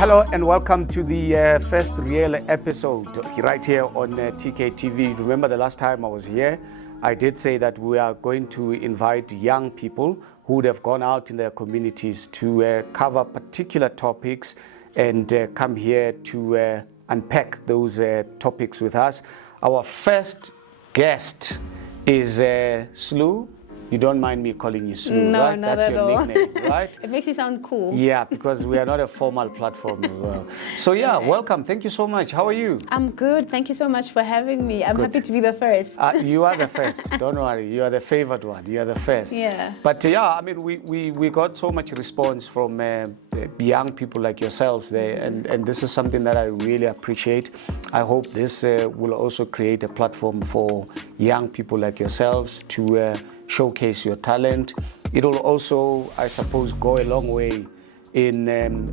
Hello and welcome to the first real episode right here on TKTV. Remember the last time I was here, I did say that we are going to invite young people who would have gone out in their communities to cover particular topics and come here to unpack those topics with us. Our first guest is Slu. You don't mind me calling you Slu, no, right? Not That's at your all. nickname, right? It makes you sound cool. Yeah, because we are not a formal platform as well. So yeah, welcome. Thank you so much. How are you? I'm good. Thank you so much for having me. I'm Good. happy to be the first. You are the first. Don't worry. You are the favored one. You are the first. Yeah. But yeah, I mean, we got so much response from young people like yourselves there, and this is something that I really appreciate. I hope this will also create a platform for young people like yourselves to showcase your talent. It will also, I suppose, go a long way in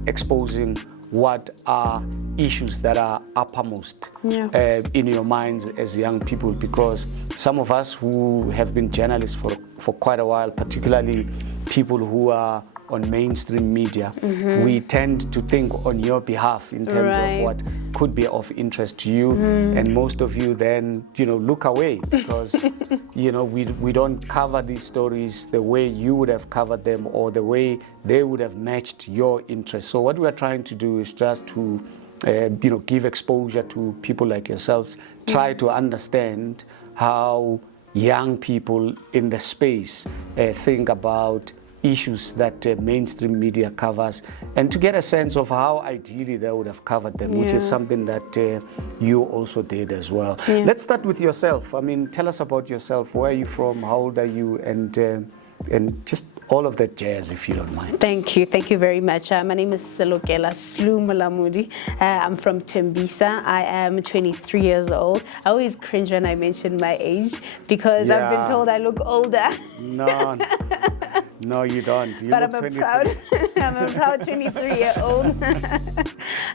exposing what are issues that are uppermost in your minds as young people, because some of us who have been journalists for quite a while, particularly people who are on mainstream media, we tend to think on your behalf in terms of what could be of interest to you, and most of you then look away because we don't cover these stories the way you would have covered them or the way they would have matched your interests. So what we are trying to do is just to give exposure to people like yourselves, try to understand how young people in the space think about issues that mainstream media covers, and to get a sense of how ideally they would have covered them, which is something that you also did as well. Let's start with yourself. I mean, tell us about yourself. Where are you from? How old are you? And just all of that jazz, if you don't mind. Thank you very much. My name is Selokela Molamodi. I'm from Thabiso. I am 23 years old. I always cringe when I mention my age because I've been told I look older. No, you don't. But I'm a proud 23-year-old.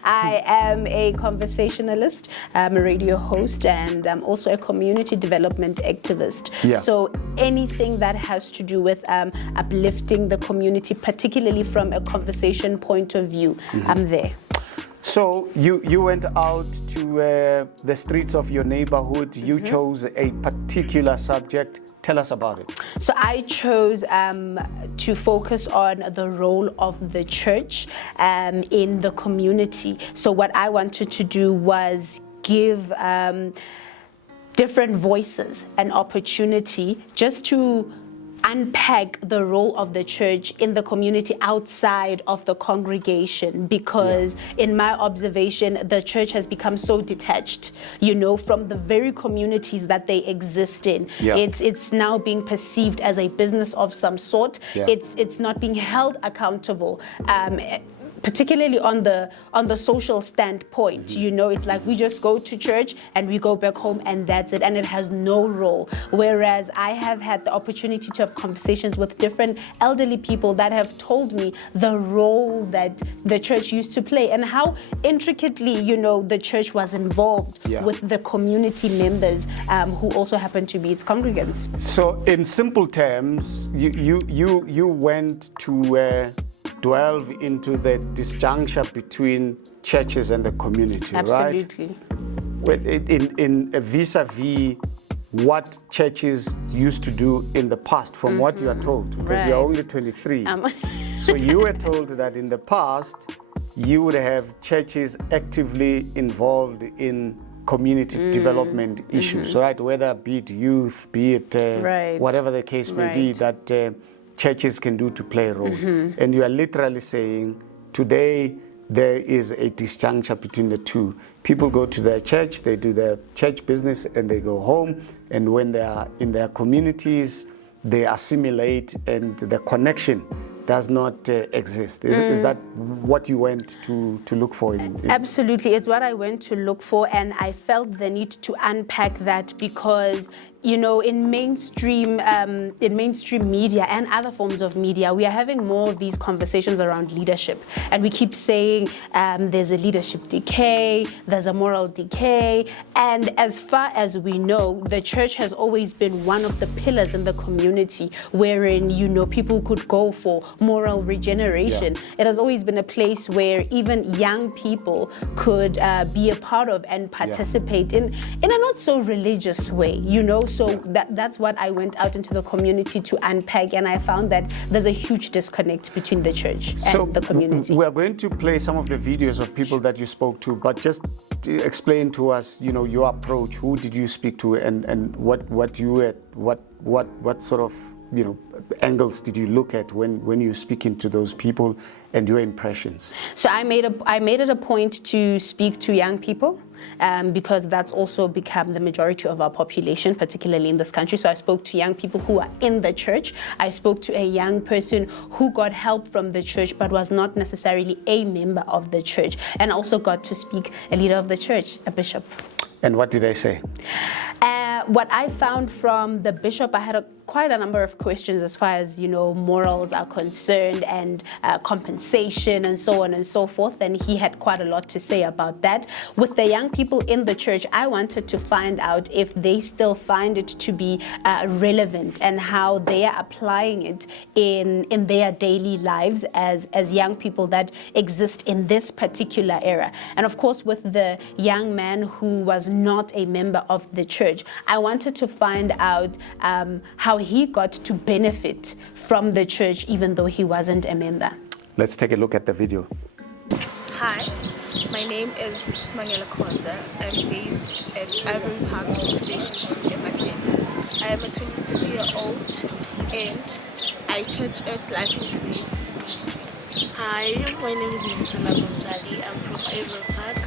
I am a conversationalist, I'm a radio host, and I'm also a community development activist. So anything that has to do with uplifting the community, particularly from a conversation point of view, I'm there. So you went out to the streets of your neighborhood. You chose a particular subject. Tell us about it. So I chose to focus on the role of the church in the community. So what I wanted to do was give different voices an opportunity just to unpack the role of the church in the community outside of the congregation, because in my observation, the church has become so detached, from the very communities that they exist in. It's now being perceived as a business of some sort. It's not being held accountable. Particularly on the social standpoint, it's like we just go to church and we go back home and that's it, and it has no role. Whereas I have had the opportunity to have conversations with different elderly people that have told me the role that the church used to play and how intricately, the church was involved with the community members who also happen to be its congregants. So in simple terms, you went to delve into the disjuncture between churches and the community, Absolutely. Right? In vis-a-vis what churches used to do in the past, from what you are told, because you're only 23. So you were told that in the past, you would have churches actively involved in community development issues, right? Whether be it youth, be it whatever the case may be, that churches can do to play a role. And you are literally saying today there is a disjuncture between the two. People go to their church, they do their church business, and they go home. And when they are in their communities, they assimilate, and the connection does not exist. Is that what you went to look for? Absolutely, it's what I went to look for, and I felt the need to unpack that because you know, in mainstream media and other forms of media, we are having more of these conversations around leadership, and we keep saying there's a leadership decay, there's a moral decay, and as far as we know, the church has always been one of the pillars in the community wherein, you know, people could go for moral regeneration. It has always been a place where even young people could be a part of and participate in a not so religious way, you know. So that's what I went out into the community to unpack, and I found that there's a huge disconnect between the church and the community. We are going to play some of the videos of people that you spoke to, but just explain to us, you know, your approach. Who did you speak to, and what sort of, you know, angles did you look at when you speaking to those people, and your impressions? So I made it a point to speak to young people, because that's also become the majority of our population, particularly in this country. So I spoke to young people who are in the church. I spoke to a young person who got help from the church but was not necessarily a member of the church, and also got to speak a leader of the church, a bishop. And what did they say? What I found from the bishop, I had quite a number of questions as far as, you know, morals are concerned, and compensation and so on and so forth, and he had quite a lot to say about that. With the young people in the church, I wanted to find out if they still find it to be relevant, and how they are applying it in their daily lives as young people that exist in this particular era. And of course, with the young man who was not a member of the church, I wanted to find out how he got to benefit from the church even though he wasn't a member. Let's take a look at the video. Hi, my name is Mangela Khoza. I'm based at Ivory Park Station 2 Emerging. I am a 22-year-old and I church at Life in Grace Ministries. Hi, my name is Nintala Mongadi. I'm from Ivory Park,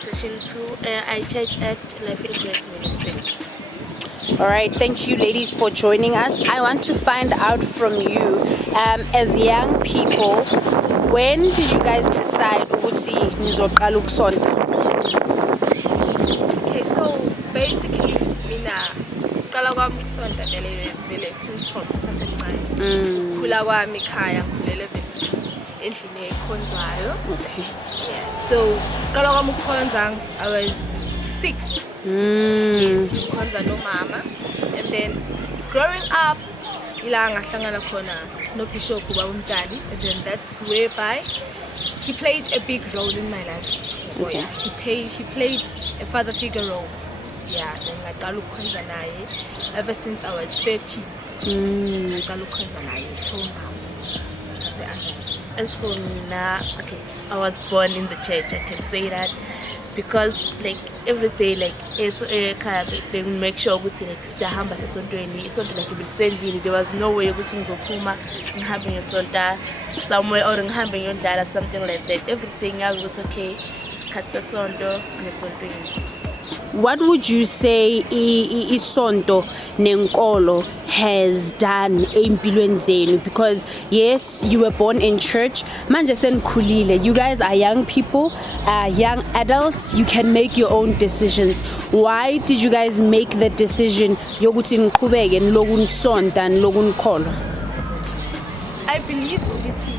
Station 2. I church at Life in Grace Ministries. All right, thank you ladies for joining us. I want to find out from you, as young people, when did you guys decide ukuthi nizoqala ukusonta? Okay, so basically, mina qala kwami ukusonta vele since from sasemncane. Khula kwami ekhaya khulele vele endlini ekhonzayo. Okay. Yeah, so qala kwami ukukhonza I was 6. Yes, ukhonza no mama, and then growing up ila ngahlangana khona no Bishop Babumtali, and then that's whereby he played a big role in my life. Okay. Yeah, he played a father figure role. Yeah, then ngaqala ukukhonza naye ever since I was 13. Ngaqala ukukhonza naye till now. As for me now, okay, I was born in the church, I can say that, because like every day, like they make sure ukuthi like siyahamba sesontweni, isonto like ibisendlini. There was no way ukuthi ngizophuma ngihambe ngiyosonta somewhere or ngihambe ngiyodlala, something like that. Everything else was okay, isikhathi sesonto ngesontweni. What would you say isonto nenkolo has done empilweni zenu? Because yes, you were born in church. Manje senikhulile. You guys are young people, young adults. You can make your own decisions. Why did you guys make the decision yokuthi niqhubeke niloku nisonta niloku nikholo? I believe ukuthi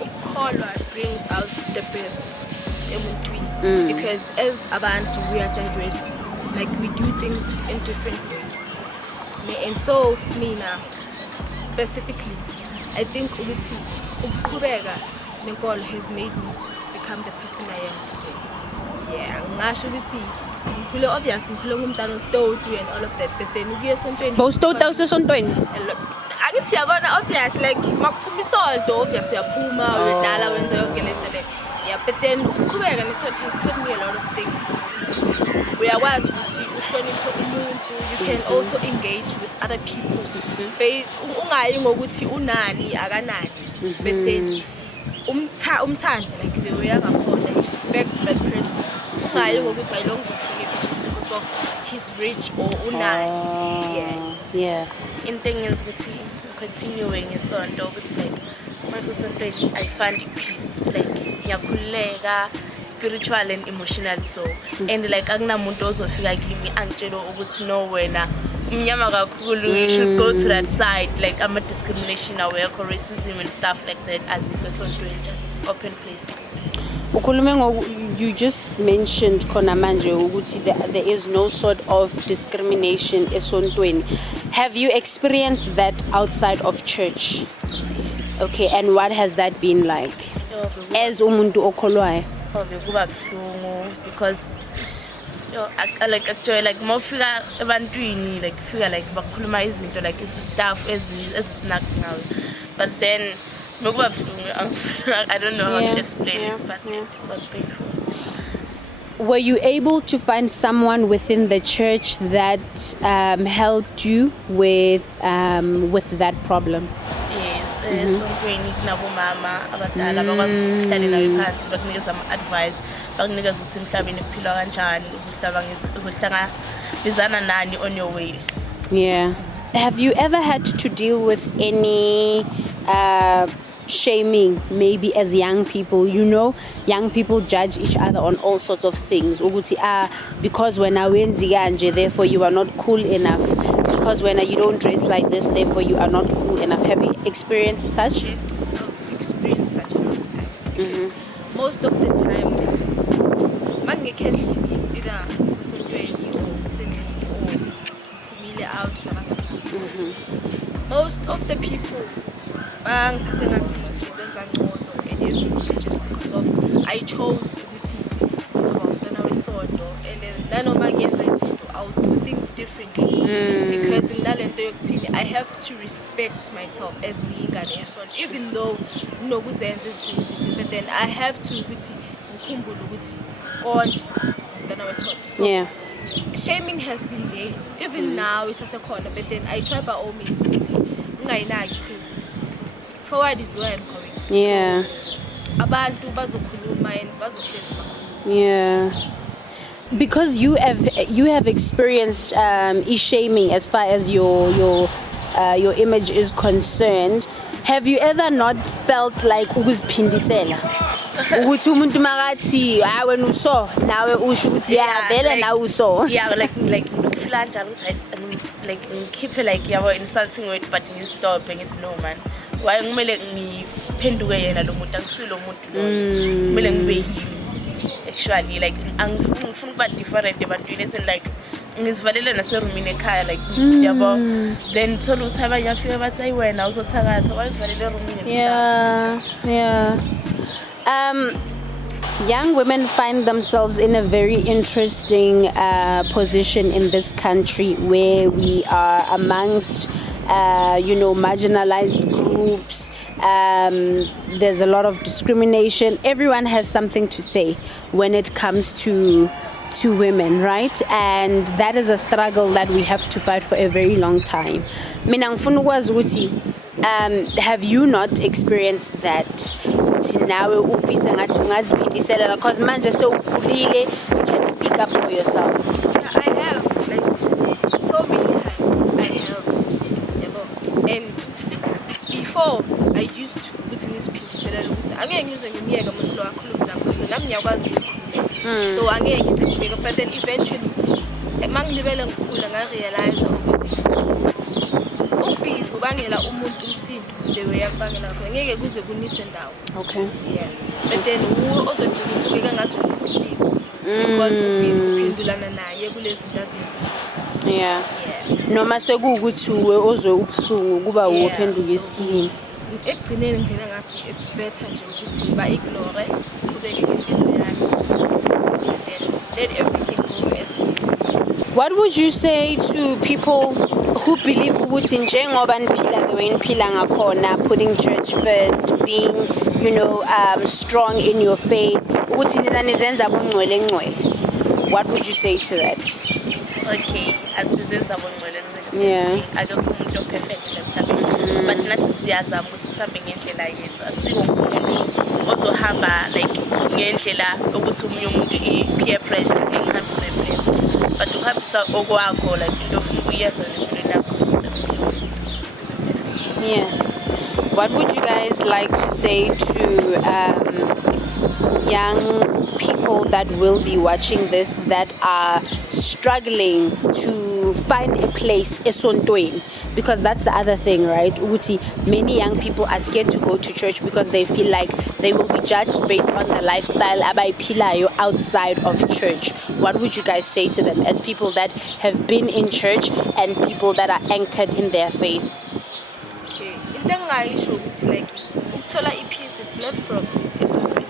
ukholwa brings out the best emuntwini. Because as abantu, we are diverse, like we do things in different ways. And so mina specifically, I think ukuthi ukuqhubeka nenkolo has made me to become the person I am today. Yeah, ngasho ukuthi ngikhule obviously ngikhule ngumntana ositoti and all of that, but then ukuya esontweni Bowustota usesontweni? akithi yabona obviously like makuphuma isonto obviously uyaphuma uyodlala wenza yonke lento le. Yeah, but then ukuqhubeka nesonto has taught me a lot of things. Uyakwazi ukuthi uhloniphe umuntu, you can also engage with other people. Ungayi ngokuthi unani akanani, but then umthanda like the way angakhona, respect that person. Ungayi ngokuthi I long to just because of his rich or unani. Yes. Yeah. In things ukuthi continuing isonto ukuthi like I find peace, like ngiyakhuleka spiritual and emotional so and like akunamuntu ozofika kimi angitshela ukuthi no wena umnyama kakhulu you should go to that side like I'm a discrimination aware or racism and stuff like that as a person doing just open places. You just mentioned khona manje ukuthi there is no sort of discrimination esontweni. Have you experienced that outside of church? Yes. Okay, and what has that been like? As umuntu okholwayo. Bekuba buhlungu because like actually like mawufika ebantwini like fika like bakhuluma izinto like stuff snacks ngawe but then bekuba buhlungu. I don't know how to explain it but it was painful. Were you able to find someone within the church that helped you with that problem? Yes, sontweni kunabomama abadala bakwazi ukuthi mhlale nawe phansi bakunikeza ama-advice bakunikeza ukuthi emhlabeni kuphilwa kanjani uzohlangabezana nani on your way. Yeah. Have you ever had to deal with any shaming, maybe as young people? You know, young people judge each other on all sorts of things. Ukuthi because when I wenzi kanje, therefore you are not cool enough. Because when you don't dress like this, therefore you are not cool enough. Have you experienced such? Yes, I've experienced such a lot of times because most of the time, it's either sesontweni or sendlini or phumile out nabantu. Most of the people bangithathe ngathi ngizenza ngcono and everything just because of I chose ukuthi ngizoba umntwana wesonto and nanoma ngenza izinto I'll do things differently because nginalento yokuthini I have to respect myself as ngiyingane yesonto even though nginokuzenza izinto but then I have to ukuthi ngikhumbule ukuthi konje umntwana wesonto so shaming has been there even now isasekhona but then I try by all means ukuthi ngingayinaki because forward is where I'm going. Yeah. So, abantu bazokhuluma and bazosheza bakhuluma. Yeah. Because you have experienced shaming as far as your image is concerned. Have you ever not felt like ukuziphindisela? Ukuthi umuntu makathi wena uso nawe usho ukuthi vele nawe uso. Yeah, like ngifila njalo ukuthi like ngikhiphe like yabo insulting word but ngistop ngithi no man. Why ngumele ngiphenduke yena lo muntu angisilo umuntu lo. Kumele ngibe yini. Actually like angifuna ukuba different ebantwini as in like ngizivalele naserumini ekhaya like yabo then thola ukuthi abanye afike bathi ayi wena uzothakatha wayizivalele erumini. Yeah. Young women find themselves in a very interesting position in this country where we are amongst marginalized groups. There's a lot of discrimination. Everyone has something to say when it comes to women, right? And that is a struggle that we have to fight for a very long time. Mina ngifuna ukwazi ukuthi have you not experienced that? Nawe ufisa ngathi ungaziphindisela because manje sewukhulile you can speak up for yourself. Yeah, I have like so many times I have and before I used to ukuthi ngiziphindisela ukuthi angeke ngize ngimiyeke umuslo wakhuluma nami because nami ngiyakwazi ukukhuluma so angeke ngize ngibeke but then eventually mangilibele ngikhula ngarealize ukuthi ubhizi ubangela umuntu umsindo the way yakubangela khona ngeke kuze kunise ndawo. Okay. Yeah. But then ozogcina ukubeka ngathi unisipho because ubhizi uphendulana naye kulezi zinto azenza. Yeah. Noma sekuwukuthi uwe ozwe ubuhlungu kuba uphenduka isilimo. Ekugcineni ngivela ngathi it's better nje ukuthi ba ignore ubeke impilo yami let everything go as it is. What would you say to people who believe ukuthi njengoba niphila the way niphila ngakhona, putting church first, being strong in your faith, ukuthi nina nizenza bongcwele ngcwele? What would you say to that? Okay, asizenza bongcwele ngcwele. Akekho umuntu opperfect emhlabeni. But nathi siyazama ukuthi sihambe ngendlela yethu. Asiko umuntu ozohamba like ngendlela ukuthi umunye umuntu i-peer pressure engihambisa empilo. But uhambisa okwakho like into ofuna ukuyenza nempilo yakho. Yeah. What would you guys like to say to young people that will be watching this that are struggling to find a place esontweni, because that's the other thing, right? Uguti, many young people are scared to go to church because they feel like they will be judged based on the lifestyle abayiphilayo outside of church. What would you guys say to them as people that have been in church and people that are anchored in their faith? Okay, into engayisho ukuthi like ukuthola ipeace, it's not from esontweni.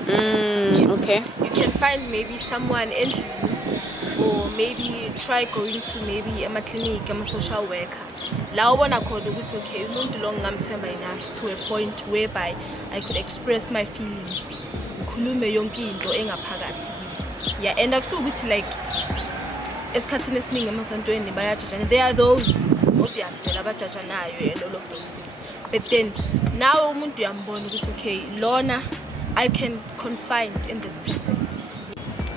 Okay. You can find maybe someone endlini, or maybe try going to maybe a clinic, a social worker. La ubona khona ukuthi okay, umuntu lo ngamthemba enough to a point whereby I could express my feelings. Ngikhulume yonke into engaphakathi kimi. Yeah, and akusuka ukuthi like esikhathini esiningi emasontweni bayajajana. There are those obviously abajajanayo and all of those things. But then now umuntu uyambona ukuthi okay, lona I can confide in this person.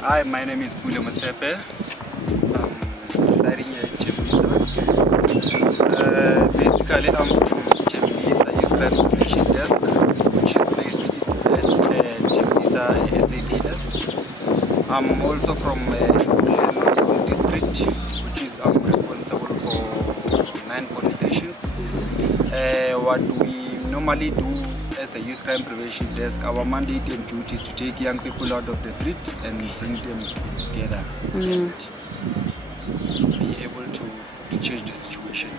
Hi, my name is Pule Motsepe. I'm residing here in Thabiso. Basically, I'm from Thabiso Youth Plan Coordination Desk, which is based at Thabiso SAPS. I'm also from Molamodi district, which is responsible for 9 police stations. What we normally do as a youth crime prevention desk, our mandate and duty is to take young people out of the street and bring them together and be able to change the situation.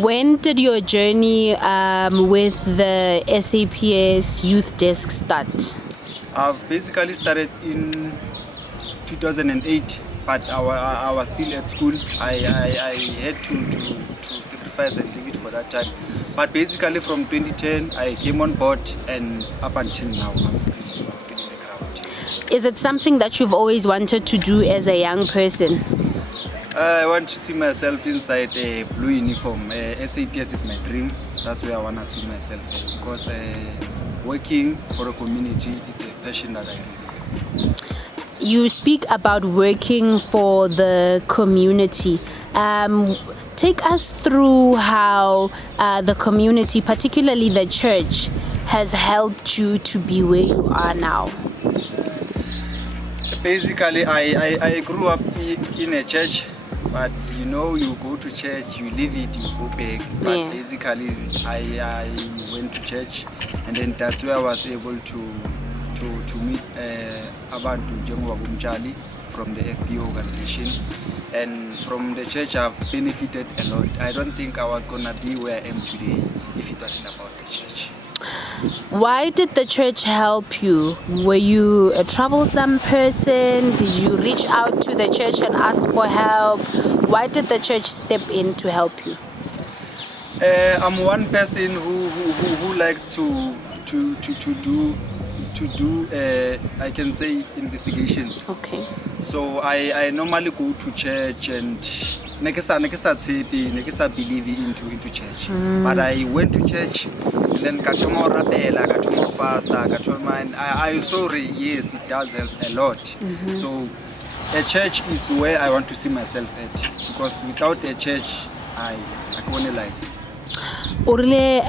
When did your journey with the SAPS youth desk start? I've basically started in 2008, but I was still at school. I had to sacrifice and leave it for that time. But basically from 2010, I came on board, and up until now, I'm still in the crowd. Is it something that you've always wanted to do as a young person? I want to see myself inside a blue uniform. SAPS is my dream. That's where I want to see myself, because working for a community, it's a passion that I really have. You speak about working for the community. Take us through how the community, particularly the church, has helped you to be where you are now. Basically, I grew up in a church, but you know, you go to church, you leave it, you go back. But Yeah. basically, I went to church, and then that's where I was able to meet abantu njengoba Bumjali from the FBO organization. And from the church, I've benefited a lot. I don't think I was gonna be where I am today if it wasn't about the church. Why did the church help you? Were you a troublesome person? Did you reach out to the church and ask for help? Why did the church step in to help you? I'm one person who likes to do I can say investigations. Okay. So I normally go to church and nekesa believe into church. But I went to church and then katoma rapela, katoma fasta, katoma, and I saw yes, it does help a lot. So a church is where I want to see myself at, because without a church I can't live. Orile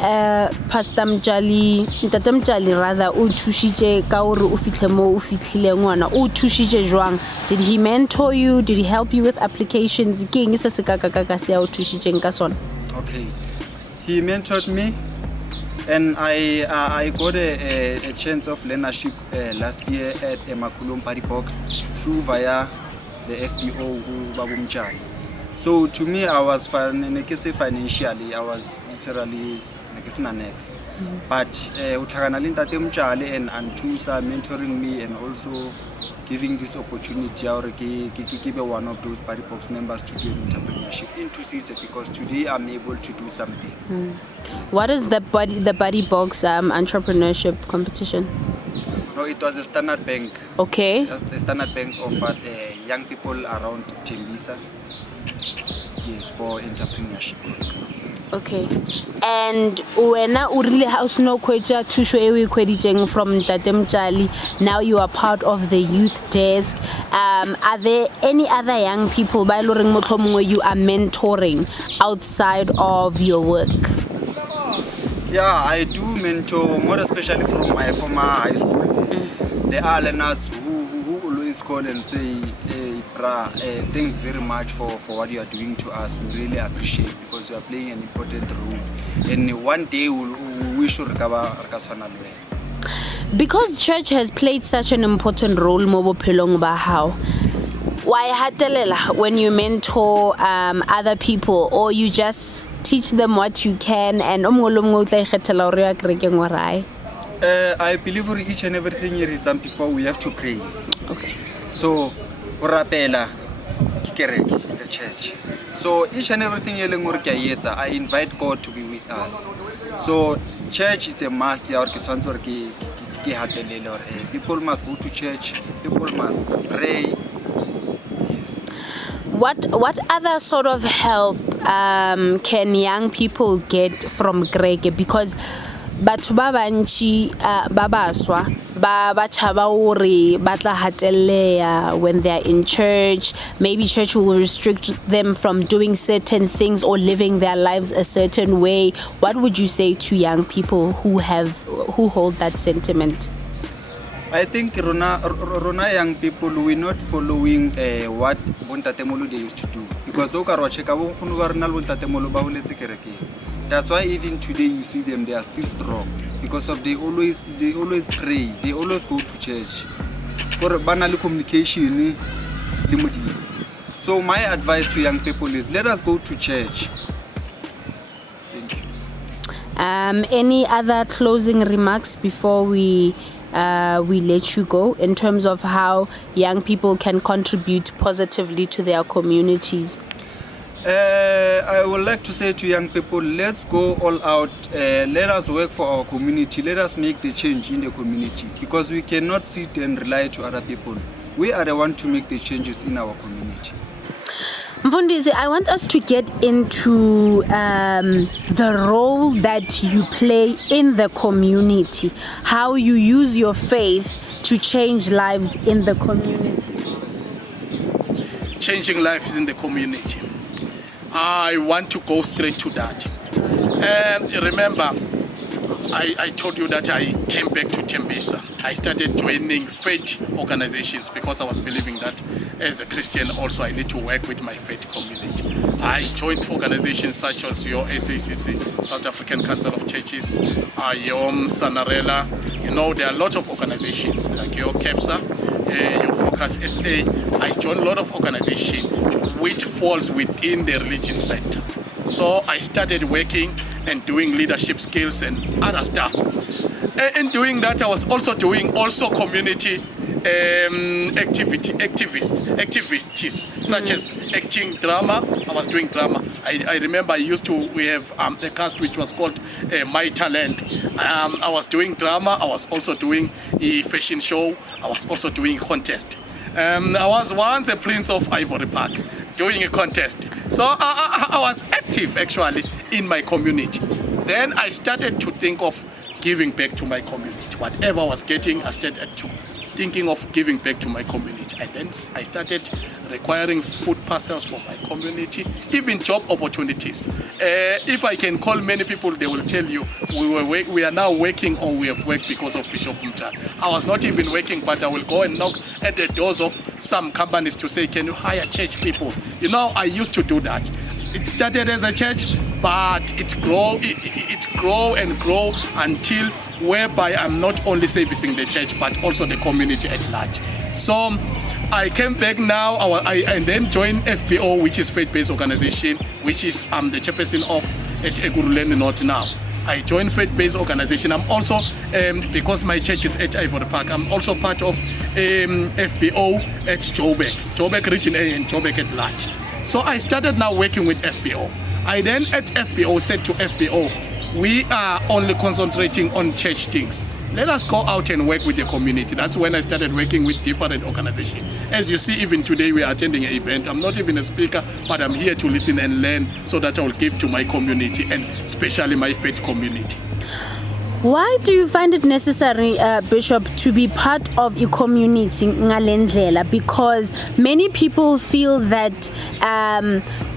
Pastor Mjali, Ntate Mjali rather, o thushitse ka hore o fihle mo o fihlile ngwana, o thushitse jwang? Did he mentor you? Did he help you with applications? Ke eng se se ka se a o thushitseng ka sona? Okay, he mentored me, and I got a chance of leadership last year at Emakulum Party Box through via the FBO Babumjali. So to me, I was financially, I was literally next. But Utakanalinta Temchale and Antusa mentoring me and also giving this opportunity to be one of those party box members to do entrepreneurship into Caesar, because today I'm able to do something. Yes. What is the Buddy Box entrepreneurship competition? No, it was a Standard Bank. Okay. The Standard Bank offered young people around Thabiso, yes, for entrepreneurship. Okay. And when u really house no kwetja thusho e we kweditseng from Ntate Mjali, now you are part of the youth desk. Are there any other young people by loreng motlhomongwe you are mentoring outside of your work? Yeah, I do mentor, more especially from my former high school. There are learners who this call and say, hey, Bra, thanks very much for what you are doing to us. We really appreciate because you are playing an important role. And one day we should recover. Because church has played such an important role mo bophelong ba hao, why hatelela when you mentor other people or you just teach them what you can and I believe for each and everything here is before we have to pray. Okay. So, rapela the church. So each and everything I invite God to be with us. So church is a must. People must go to church. People must pray. Yes. What other sort of help can young people get from Greg? Because batho ba bantši ba baswa ba tšhaba gore ba tla hatelea when they are in church. Maybe church will restrict them from doing certain things or living their lives a certain way. What would you say to young people who hold that sentiment? I think Rona young people, we're not following what Bontatemolo they used to do. Because that's why even today you see them, they are still strong. Because of they always pray, they always go to church. For banal communication. So my advice to young people is let us go to church. Thank you. Any other closing remarks before we let you go in terms of how young people can contribute positively to their communities? I would like to say to young people, let's go all out. Let us work for our community. Let us make the change in the community because we cannot sit and rely to other people. We are the ones to make the changes in our community. Mfundisi, I want us to get into the role that you play in the community, how you use your faith to change lives in the community. Changing lives in the community. I want to go straight to that. Remember, I told you that I came back to Thabiso. I started joining faith organizations because I was believing that as a Christian also I need to work with my faith community. I joined organizations such as your SACC, South African Council of Churches, YOM, Sanarela. You know, there are a lot of organizations like your KEPSA, your Focus SA. I joined a lot of organizations which falls within the religion sector. So I started working and doing leadership skills and other stuff. In doing that, I was also doing community activities such as acting drama. I was doing drama. I remember we have a cast which was called My Talent. I was doing drama. I was also doing a fashion show. I was also doing contest. I was once a Prince of Ivory Park doing a contest. So I was active actually in my community. Then I started to think of giving back to my community. Whatever I was getting, I started to thinking of giving back to my community. And then I started requiring food parcels for my community, even job opportunities. If I can call many people, they will tell you we are now working or we have worked because of Bishop Mta. I was not even working, but I will go and knock at the doors of some companies to say, can you hire church people? You know, I used to do that. It started as a church, but it grow and grow until whereby I'm not only servicing the church, but also the community at large. So I came back now, and then joined FBO, which is faith-based organization, which is the chairperson of Eguruleni North now. I joined faith-based organization. I'm also, because my church is at Ivory Park, I'm also part of FBO at Joburg Region A and Joburg at large. So I started now working with FBO. I then at FBO said to FBO, we are only concentrating on church things. Let us go out and work with the community. That's when I started working with different organizations. As you see, even today we are attending an event. I'm not even a speaker, but I'm here to listen and learn so that I will give to my community and especially my faith community. Why do you find it necessary, Bishop, to be part of a community ngalendlela? Because many people feel that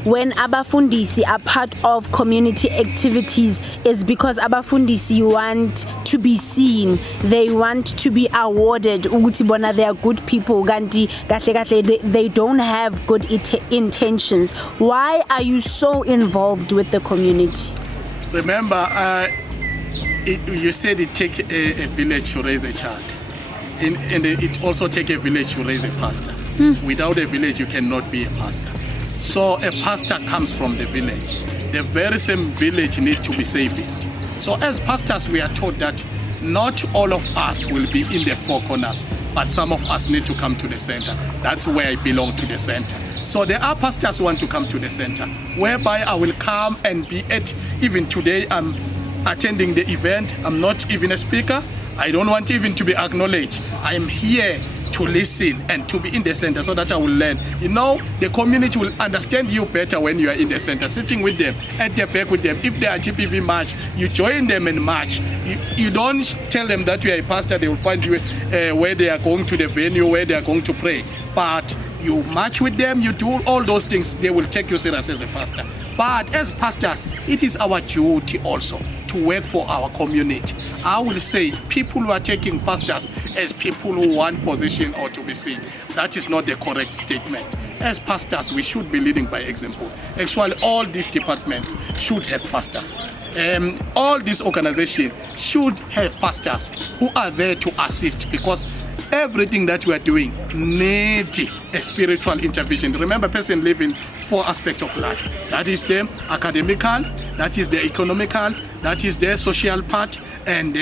when abafundisi are part of community activities is because abafundisi want to be seen, they want to be awarded ukuthi bona they are good people, kanti kahle kahle they don't have good intentions. Why are you so involved with the community? Remember, you said it takes a village to raise a child. And it also takes a village to raise a pastor. Without a village, you cannot be a pastor. So a pastor comes from the village. The very same village needs to be saved. So as pastors, we are taught that not all of us will be in the four corners, but some of us need to come to the center. That's where I belong, to the center. So there are pastors who want to come to the center, whereby I will come and be at, even today, I'm attending the event. I'm not even a speaker. I don't want even to be acknowledged. I am here to listen and to be in the center so that I will learn. You know, the community will understand you better when you are in the center, sitting with them, at the back with them. If they are GPV march, you join them and march. You don't tell them that you are a pastor, they will find you where they are going to the venue, where they are going to pray. But you march with them, you do all those things, they will take you serious as a pastor. But as pastors, it is our duty also to work for our community. I will say people who are taking pastors as people who want position or to be seen, that is not the correct statement. As pastors, we should be leading by example. Actually, all these departments should have pastors. All these organizations should have pastors who are there to assist, because everything that we are doing needs a spiritual intervention. Remember, person live in 4 aspects of life. That is the academical, that is the economical, that is the social part, and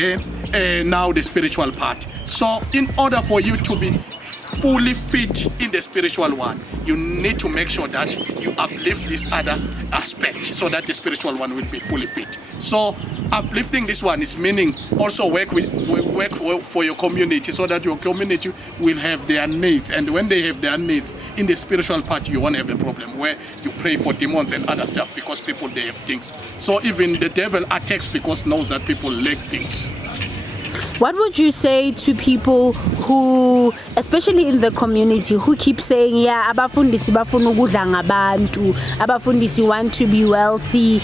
now the spiritual part. So in order for you to be fully fit in the spiritual one, you need to make sure that you uplift this other aspect so that the spiritual one will be fully fit. So uplifting this one is meaning also work for your community so that your community will have their needs. And when they have their needs in the spiritual part, you won't have a problem where you pray for demons and other stuff, because people, they have things. So even the devil attacks because knows that people lack things. What would you say to people who, especially in the community, who keep saying, yeah, abafundisi bafuna ukudla ngabantu, abafundisi want to be wealthy,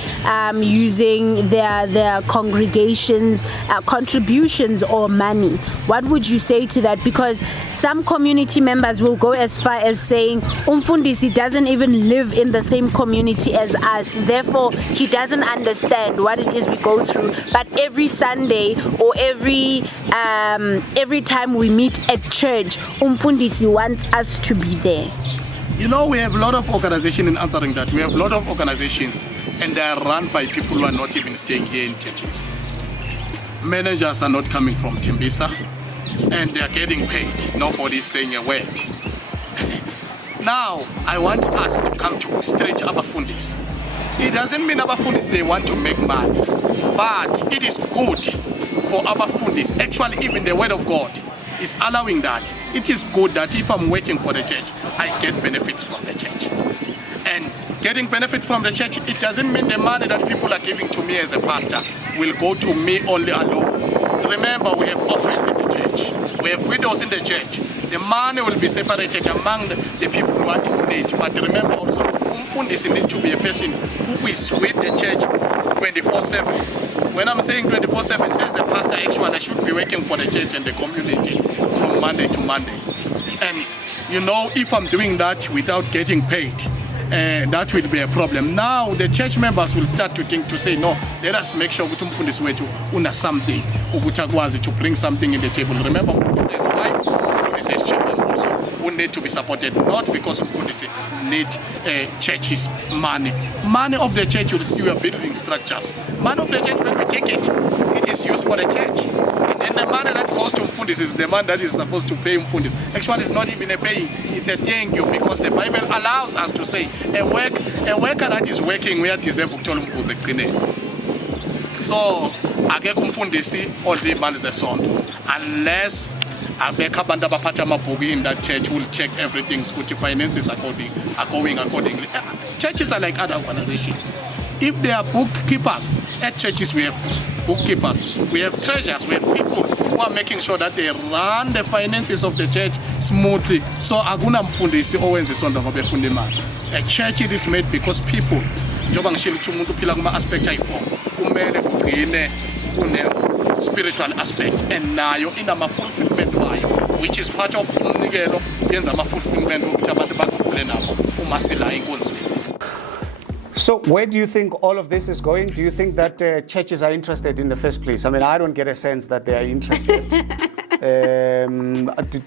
using their congregations, contributions or money? What would you say to that? Because some community members will go as far as saying, umfundisi doesn't even live in the same community as us, therefore he doesn't understand what it is we go through. But every Sunday or every time we meet at church, umfundisi wants us to be there. You know, we have a lot of organizations in answering that. We have a lot of organizations, and they are run by people who are not even staying here in Tembisa. Managers are not coming from Tembisa, and they are getting paid. Nobody is saying a word. Now, I want us to come to stretch abafundis. It doesn't mean abafundis they want to make money, but it is good for abafundis. Actually, even the word of God is allowing that. It is good that if I'm working for the church, I get benefits from the church. And getting benefit from the church, it doesn't mean the money that people are giving to me as a pastor will go to me only alone. Remember, we have orphans in the church. We have widows in the church. The money will be separated among the people who are in need. But remember also, umfundisi need to be a person who is with the church 24/7. When I'm saying 24/7, as a pastor, actually, I should be working for the church and the community from Monday to Monday. And, you know, if I'm doing that without getting paid, that will be a problem. Now, the church members will start to think, to say, no, let us make sure ukuthi umfundisi wethu una something, ukuthi akwazi to bring something in the table. Remember, umfundisi's wife, umfundisi's children also, who need to be supported, not because umfundisi need church's money. Money of the church, you'll see we are building structures. Money of the church, when we take it, it is used for the church. And then the money that goes to umfundisi is the man that is supposed to pay umfundisi. Actually, it's not even a paying, it's a thank you, because the Bible allows us to say, a worker that is working, we are deserve ukuthola umvuzo eqinile. So, akekho umfundisi all the man is a sonto, unless abekho abantu abaphatha amabhuku in that church will check everything, ukuthi finances are going accordingly. Churches are like other organizations. If they are bookkeepers, at churches we have bookkeepers, we have treasurers, we have people who are making sure that they run the finances of the church smoothly. So akuna mfundisi owenza isonto ngoba efunda imali. A church it is made because people, njengoba ngishilo ukuthi umuntu uphila kuma aspect ayi-4, kumele kugcine kune spiritual aspect and nayo inama fulfillment wayo, which is part of umnikelo yenza ama fulfillment ukuthi abantu bakhule nabo uma sila inkonzweni. So where do you think all of this is going? Do you think that churches are interested in the first place? I mean, I don't get a sense that they are interested.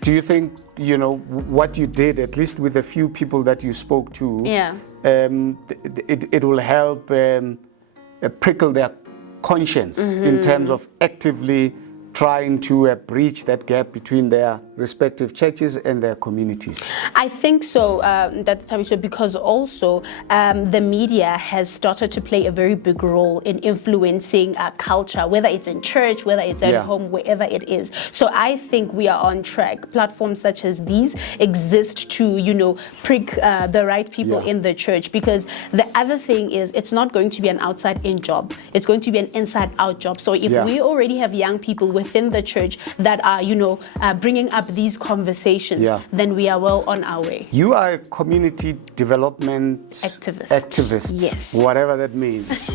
Do you think, you know, what you did, at least with a few people that you spoke to, it will help prickle their conscience in terms of actively trying to breach that gap between their respective churches and their communities? I think so, that's Thabiso, because also the media has started to play a very big role in influencing culture, whether it's in church, whether it's at home, wherever it is. So I think we are on track. Platforms such as these exist to, you know, prick the right people in the church, because the other thing is it's not going to be an outside-in job. It's going to be an inside-out job. So if we already have young people within the church that are, you know, bringing up these conversations, then we are well on our way. You are a community development activist. Yes. Whatever that means.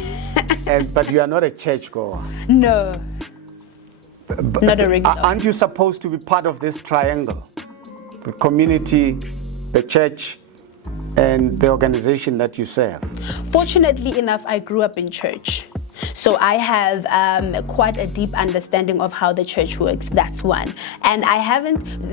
But you are not a churchgoer. No. Not a regular. Aren't you supposed to be part of this triangle? The community, the church, and the organization that you serve? Fortunately enough, I grew up in church. So I have quite a deep understanding of how the church works. That's one. And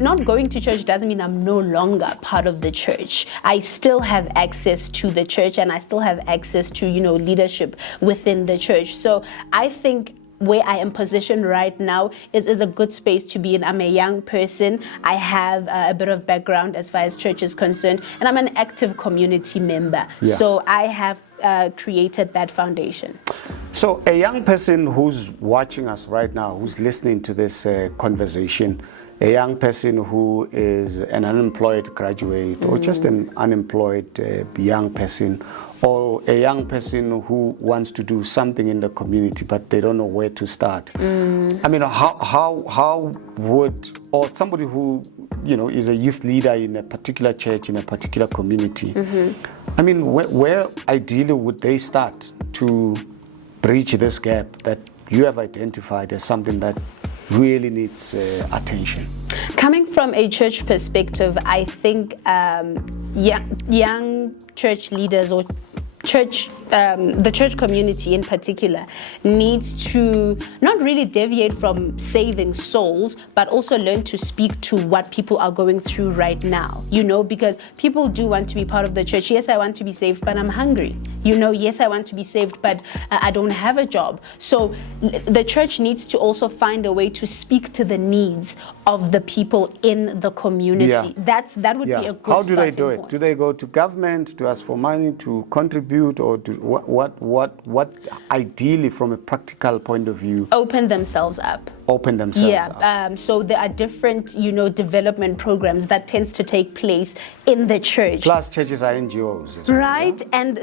not going to church doesn't mean I'm no longer part of the church. I still have access to the church, and I still have access to, you know, leadership within the church. So I think where I am positioned right now is a good space to be in. I'm a young person. I have a bit of background as far as church is concerned, and I'm an active community member. So I have created that foundation. So a young person who's watching us right now, who's listening to this conversation, a young person who is an unemployed graduate or just an unemployed young person, or a young person who wants to do something in the community but they don't know where to start. I mean, how would, or somebody who, you know, is a youth leader in a particular church, in a particular community, I mean, where ideally would they start to breach this gap that you have identified as something that really needs attention? Coming from a church perspective, I think young church leaders or the church community in particular needs to not really deviate from saving souls, but also learn to speak to what people are going through right now, you know, because people do want to be part of the church. Yes, I want to be saved, but I'm hungry. You know, yes, I want to be saved, but I don't have a job. So the church needs to also find a way to speak to the needs of the people in the community. That would be a good How do they do it? point. Do they go to government to ask for money to contribute, or do, what ideally from a practical point of view? Open themselves up. Open themselves up. So there are different, you know, development programs that tends to take place in the church. Plus churches are NGOs as well, right? And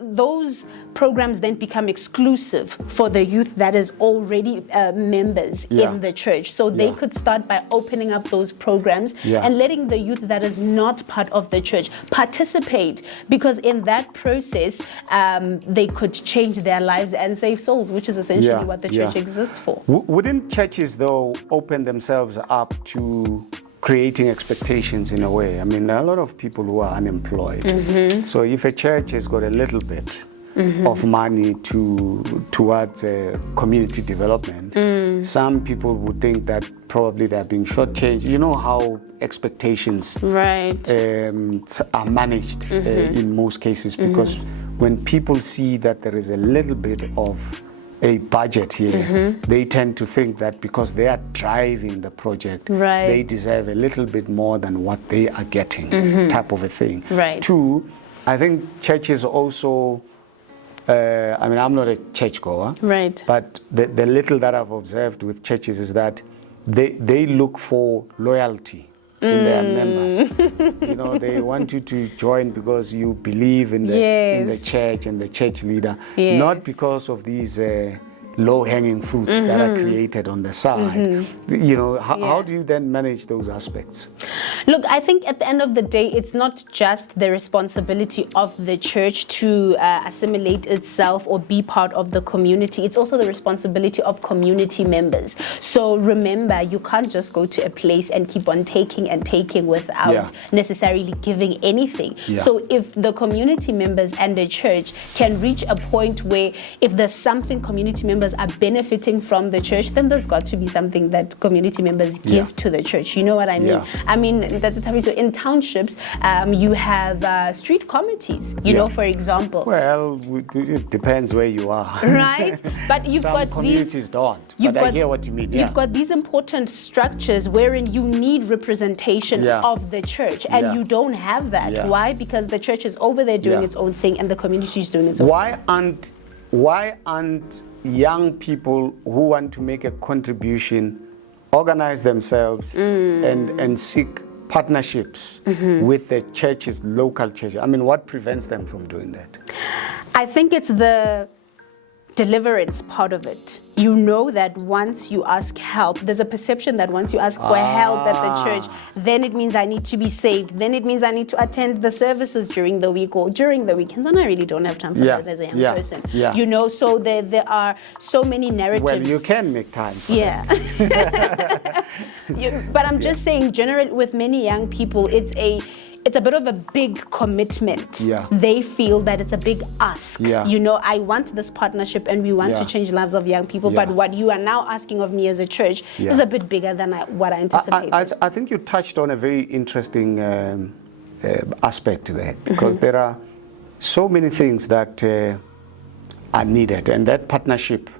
those programs then become exclusive for the youth that is already members in the church. So they could start by opening up those programs and letting the youth that is not part of the church participate, because in that process they could change their lives and save souls, which is essentially what the church exists for. Wouldn't churches though open themselves up to creating expectations in a way? I mean, there are a lot of people who are unemployed. So if a church has got a little bit of money towards community development, some people would think that probably they're being shortchanged. You know how expectations are managed in most cases, because when people see that there is a little bit of a budget here, they tend to think that because they are driving the project, they deserve a little bit more than what they are getting, type of a thing. Two, I think churches also, I mean, I'm not a churchgoer, but the little that I've observed with churches is that they look for loyalty in their members. You know, they want you to join because you believe in the church and the church leader, not because of these low-hanging fruits that are created on the side. You know, how do you then manage those aspects? Look, I think at the end of the day, it's not just the responsibility of the church to assimilate itself or be part of the community. It's also the responsibility of community members. So remember, you can't just go to a place and keep on taking and taking without necessarily giving anything. So if the community members and the church can reach a point where if there's something community members are benefiting from the church, then there's got to be something that community members give to the church. You know what I mean? I mean, that's the time. So in townships, you have street committees, you know, for example. Well, it depends where you are. Right? But you've Some got communities these... don't, but I hear what you mean. You've got these important structures wherein you need representation of the church, and you don't have that. Why? Because the church is over there doing its own thing, and the community is doing its own thing. Why aren't young people who want to make a contribution organize themselves and seek partnerships with the churches, local churches? I mean, what prevents them from doing that? I think it's the deliverance part of it. You know that once you ask help, there's a perception that once you ask for help at the church, then it means I need to be saved. Then it means I need to attend the services during the week or during the weekends. And I really don't have time for that as a young person. You know, so there are so many narratives. Well, you can make time for that. But I'm just saying, generally, with many young people, it's a bit of a big commitment. They feel that it's a big ask. You know, I want this partnership and we want to change lives of young people, but what you are now asking of me as a church is a bit bigger than what I anticipated. I think you touched on a very interesting aspect there, because there are so many things that are needed, and that partnership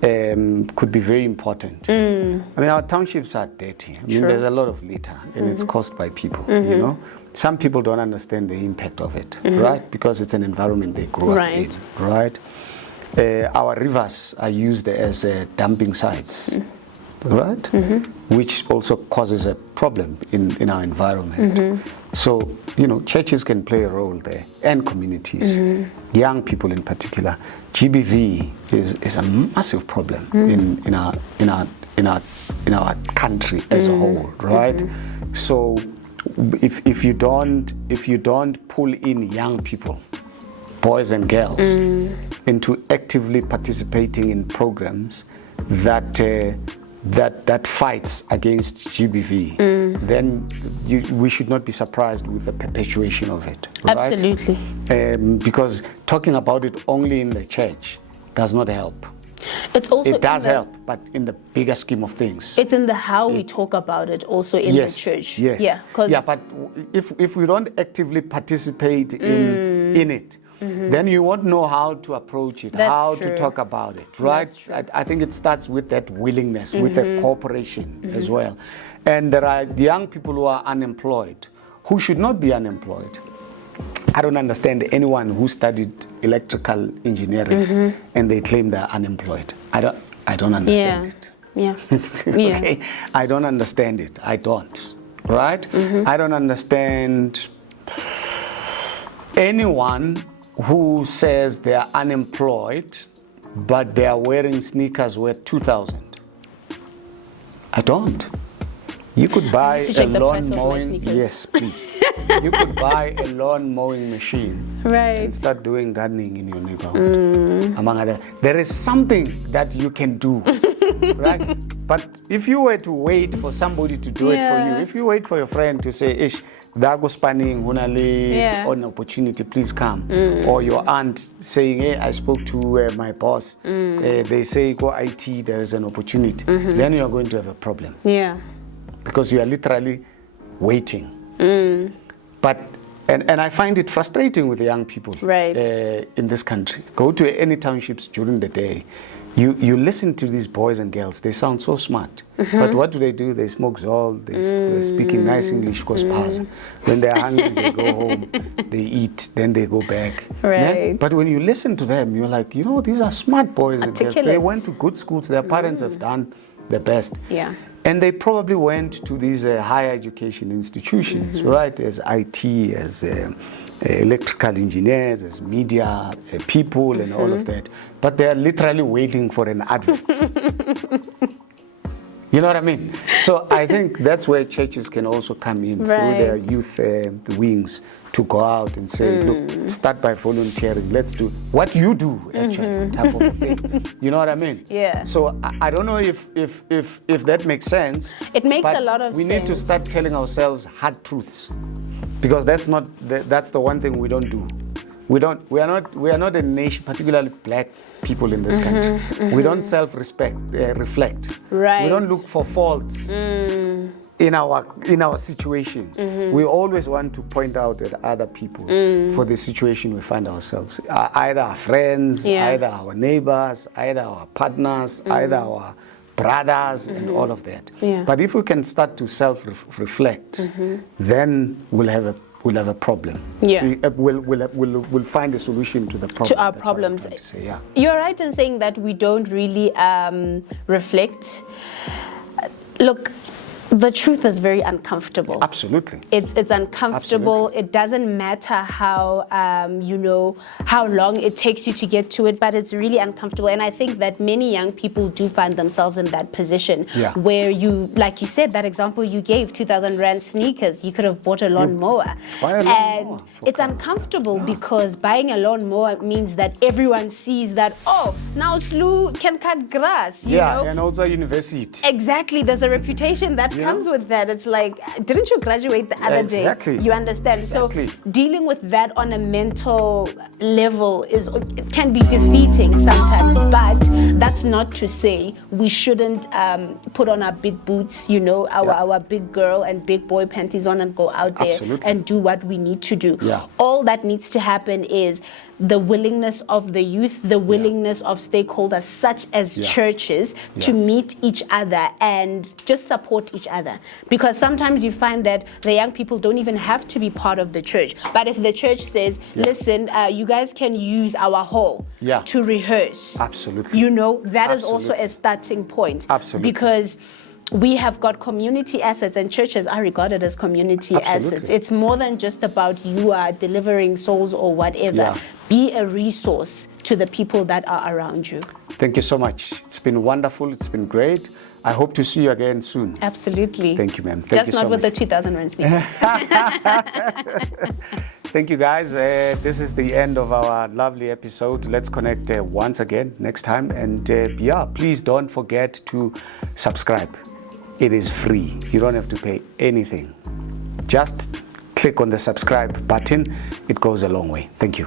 could be very important. I mean, our townships are dirty. I mean, there's a lot of litter, and it's caused by people, you know. Some people don't understand the impact of it, right? Because it's an environment they grew up in, right? Our rivers are used as dumping sites, right? Which also causes a problem in our environment. So, you know, churches can play a role there, and communities, young people in particular. GBV is a massive problem in our country as a whole, right? So, if you don't pull in young people, boys and girls, into actively participating in programs that fights against GBV, then we should not be surprised with the perpetuation of it. Right? Absolutely. Because talking about it only in the church does not help. It does help, but in the bigger scheme of things. It's in the how we talk about it also in the church. But if we don't actively participate in it, then you won't know how to approach it, how to talk about it, right? I think it starts with that willingness, with the cooperation as well. And there are young people who are unemployed, who should not be unemployed. I don't understand anyone who studied electrical engineering and they claim they're unemployed. I don't understand it. Okay? I don't understand it. I don't. Right? I don't understand anyone who says they're unemployed but they are wearing sneakers worth 2,000. I don't. You could buy a lawn mowing. Yes, please. You could buy a lawn mowing machine and start doing gardening in your neighborhood. Among other, there is something that you can do, right? But if you were to wait for somebody to do it for you, if you wait for your friend to say, "Ish, dago spanning, hunale on opportunity, please come," or your aunt saying, "Hey, I spoke to my boss. They say go IT, there is an opportunity," then you are going to have a problem. Because you are literally waiting. But and I find it frustrating with the young people in this country. Go to any townships during the day. You listen to these boys and girls. They sound so smart. But what do? They smoke Zol. They're speaking nice English, when they're hungry, they go home, they eat, then they go back. But when you listen to them, you're like, you know, these are smart boys and girls. They went to good schools. Their parents have done the best. And they probably went to these higher education institutions, right? As IT, as electrical engineers, there's media people, and all of that. But they are literally waiting for an advert. You know what I mean? So I think that's where churches can also come in through their youth wings to go out and say, look, start by volunteering. Let's do what you do, actually, type of thing. You know what I mean? Yeah. So I don't know if that makes sense. It makes but a lot of we sense. need to start telling ourselves hard truths, because that's the one thing we don't do. We are not a nation, particularly black people in this country. We don't reflect. Right. We don't look for faults in our situation. We always want to point out at other people for the situation we find ourselves. Either our friends, either our neighbors, either our partners, either our brothers, and all of that. Yeah. But if we can start to self-reflect, then we'll have a problem. Yeah. We'll find a solution to the problem. To our That's what I'm problems. trying to say, yeah. You're right in saying that we don't really reflect. Look, the truth is very uncomfortable. Absolutely. It's uncomfortable. Absolutely. It doesn't matter how how long it takes you to get to it, but it's really uncomfortable. And I think that many young people do find themselves in that position where you, like you said, that example you gave, 2,000 Rand sneakers, you could have bought a lawnmower. Buy a lawnmower. And it's uncomfortable because buying a lawnmower means that everyone sees that, oh, now Slu can cut grass, you know? And also university. Exactly, there's a reputation that comes with that. It's like, didn't you graduate the other day? You understand? Exactly. So dealing with that on a mental level it can be defeating sometimes, but that's not to say we shouldn't put on our big boots, our big girl and big boy panties on and go out there and do what we need to do. All that needs to happen is the willingness of the youth, the willingness of stakeholders such as churches to meet each other and just support each other. Because sometimes you find that the young people don't even have to be part of the church. But if the church says, listen, you guys can use our hall to rehearse. Absolutely. That is also a starting point. Absolutely. Because we have got community assets, and churches are regarded as community assets. It's more than just about you are delivering souls or whatever. Be a resource to the people that are around you. Thank you so much. It's been wonderful. It's been great. I hope to see you again soon. Absolutely. Thank you, ma'am. Just not with the 2,000 Rand sneakers. Thank you, guys. This is the end of our lovely episode. Let's connect once again next time. And please don't forget to subscribe. It is free. You don't have to pay anything. Just click on the subscribe button. It goes a long way. Thank you.